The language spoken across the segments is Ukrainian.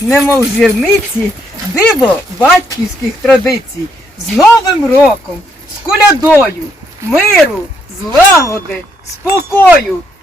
Немов зірниці, диво батьківських традицій, з Новим роком, з колядою, миру, злагоди, спокою.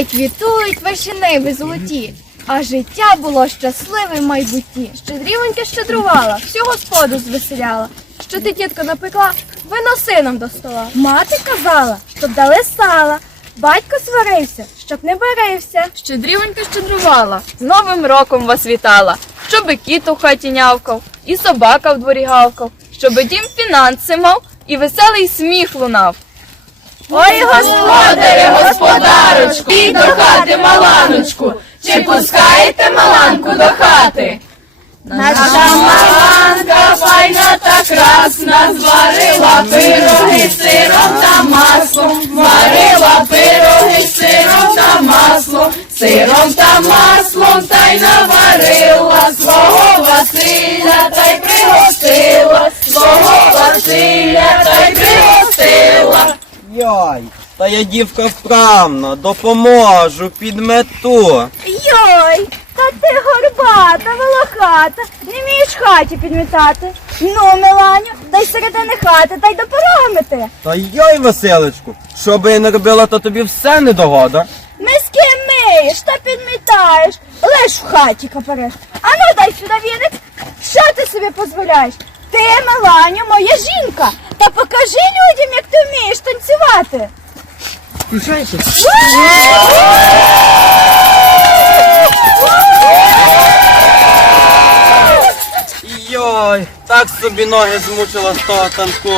Хай квітують ваші ниви золоті, а життя було щасливе в майбутті. Щедрівонька щедрувала, всю господу звеселяла. Що ти, тітко, напекла, виноси нам до стола. Мати казала, щоб дали сала. Батько сварився, щоб не барився. Щедрівонька щедрувала, з Новим роком вас вітала, щоби кіт у хаті нявкав, і собака в дворі гавкав, щоби дім фінанси мав, і веселий сміх лунав. Ой, господаре, господарочку, пироги з сиром та маслом, варила пироги з сиром та маслом, сиром та маслом та й наварила свого Василя. Та й пригостила, я дівка вправна, допоможу, підмету. Йой, та ти горбата, волохата, не вмієш хаті підмітати. Ну, Миланю, дай середини хати, дай до порога мети. Та йой, Василечку, що би я не робила, то тобі все не догода. Миски миєш та підмітаєш, лиш в хаті капариш. Ану, дай сюди віник. Що ти собі дозволяєш? Ти, Миланю, моя жінка. Та покажи людям, як ти вмієш танцювати. Йой, так собі ноги змучила з того танку.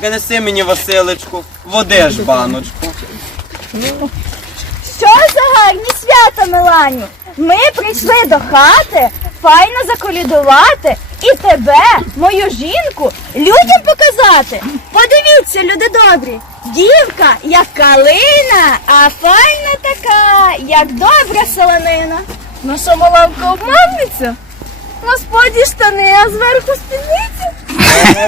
Принеси мені, Василечку, води ж баночку. Що за гарні свята, Миланю? Ми прийшли до хати файно заколідувати і тебе, мою жінку, людям показати. Подивіться, люди добрі, дівка, як калина, а файна така, як добра солонина. Наша маланка обманниця? На споді штани, а зверху спідниця.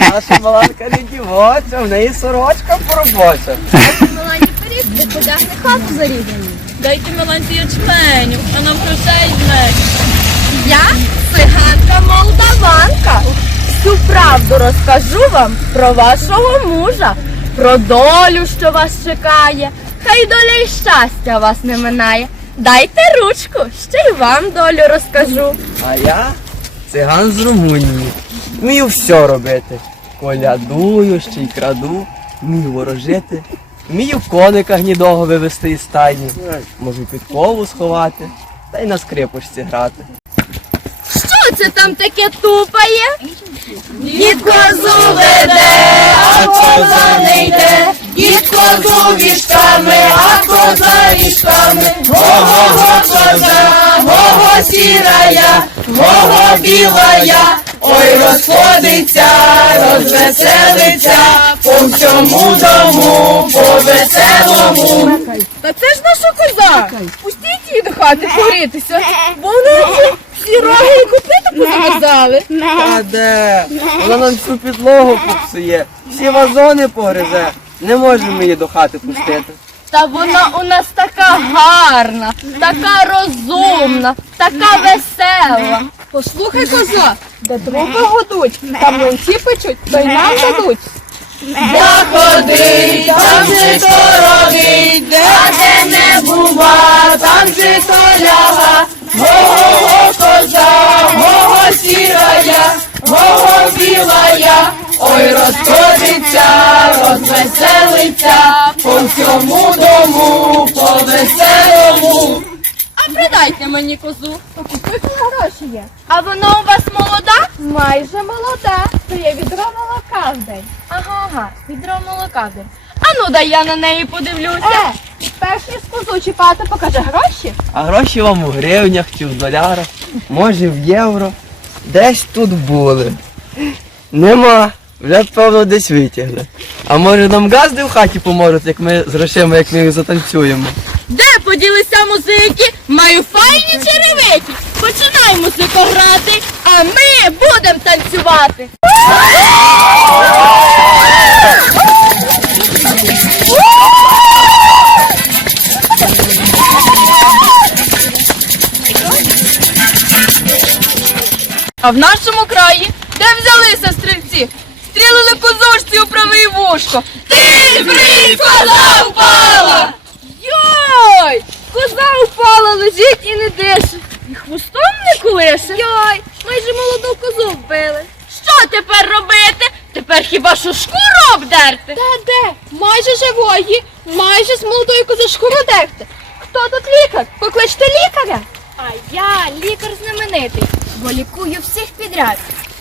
Наша маланка не дівоча, в неї сорочка поробоча. Милані, перед, ти подахне хату зарізані. Дайте маланці ячменю, а нам грошей жмень. Я циганка молдаванка. Всю правду розкажу вам про вашого мужа, про долю, що вас чекає. Хай доля й щастя вас не минає. Дайте ручку, ще й вам долю розкажу. А я циган з Румунії. Вмію все робити. Колядую, ще й краду, вмію ворожити. Вмію коника гнідого вивести із стайні. Можу підкову сховати, та й на скрипочці грати. Це там таке тупає? Дід козу веде, а коза не йде. Дід козу віжками, а коза віжками. Го-го-го коза, го-го сірая, го-го білая. Ой, розходиться, розвеселиться, по всьому дому, по веселому. Та це ж наша коза. Пустіть її до хати погрітися, бо вони всі копита. А де? Вона нам всю підлогу попсує, всі вазони погризе. Не можемо її до хати пустити. Та вона у нас така гарна, така розумна, така весела. Послухай, коза, де трупи годуть, там млинці печуть, то й нам дадуть. Заходить, там жито родить, де не бува, там жито ляга. Го-го-го коза, го-го сірая, го-го білая, ой розходиться, розвеселиться, по всьому дому, по веселому. А продайте мені козу. Гроші є. А воно у вас молода? Майже молода. То є відро молока в день. Ага, ага, відро молока в день. А ну дай я на неї подивлюся. Е, перш ніж козу чіпати, покаже гроші. А гроші вам у гривнях чи в долярах, може в євро. Десь тут були. Нема. Вже певно десь витягли. А може нам газди в хаті поможуть, як ми з грошима, як ми їх затанцюємо. Де поділися музики? Маю файні черевики. Починай музику грати, а ми будемо танцювати. А в нашому краї, де взялися стрільці, стрілили козушці у правий вушко. Ти брій, коза впала! Йой! Коза впала, лежить і не дише. І хвостом не колише. Йой, майже молоду козу вбили. Що тепер робити? Тепер хіба що шкуру обдерти? Та де? Майже живої, майже з молодої кози шкуру дерти. Хто тут лікар? Покличте лікаря. А я лікар знаменитий, бо лікую всіх підряд.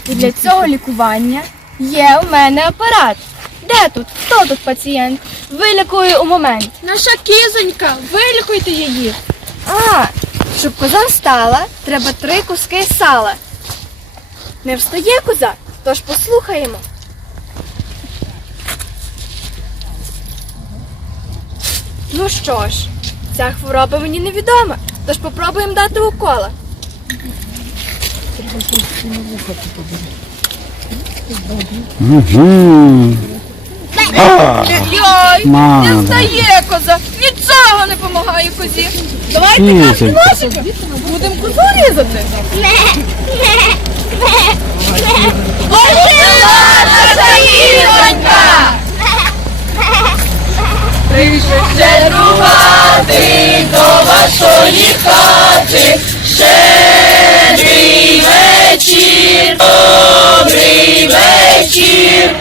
І для цього лікування є у мене апарат. Де тут? Хто тут пацієнт? Вилікую у момент. Наша кізонька, вилікуйте її. А, щоб коза встала, треба три куски сала. Не встає коза, тож послухаємо. Ну що ж, ця хвороба мені невідома, тож попробуємо дати укола. Йой, не Мама. встає коза, нічого не допомагає козі. Давайте наші ножики, будемо козу різати. Прийшли щедрувати до вашої хати. Щедрий вечір, добрий вечір.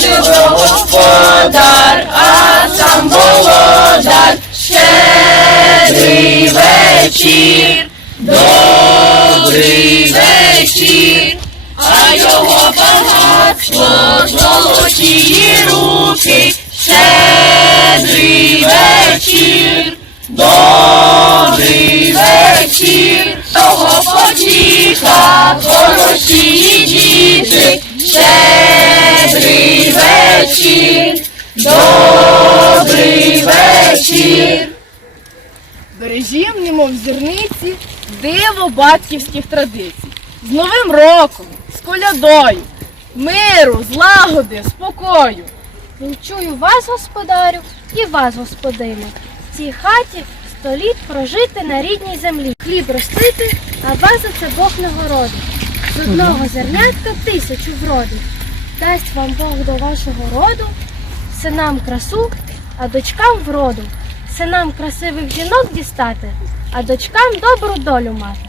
Його господар, а сам володар. Щедрий вечір, добрий вечір. А його багатство золоті руки. Щедрий вечір, добрий вечір, того потіха, хороші діти, щедрий вечір, добрий вечір. Бережім, немов зірниці, диво батьківських традицій. З Новим роком, з колядою, миру, злагоди, спокою. Вінчую вас, господарю, і вас, господине. В цій хаті сто літ прожити на рідній землі. Хліб ростити, а вас за це Бог нагородить. З одного зернятка тисячу вродить. Дасть вам Бог до вашого роду, синам красу, а дочкам вроду. Синам красивих жінок дістати, а дочкам добру долю мати.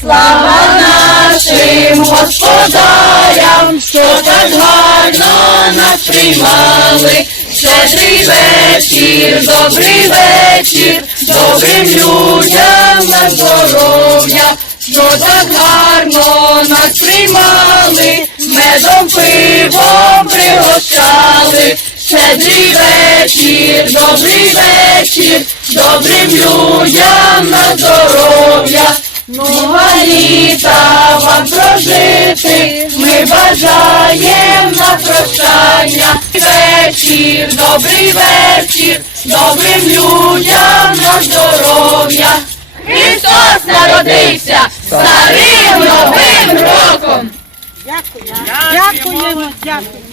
Слава нашим господарям, що так гарно нас приймали. Щедрий вечір, добрий вечір, добрим людям на здоров'я, що так гарно нас приймали, медом пивом пригощали. Щедрий вечір, добрий вечір, добрим людям на здоров'я. Нова літа вам прожити, ми бажаємо на прощання. Вечір, добрий вечір, добрим людям на здоров'я. Христос народився старим новим роком. Дякуємо, дякуємо.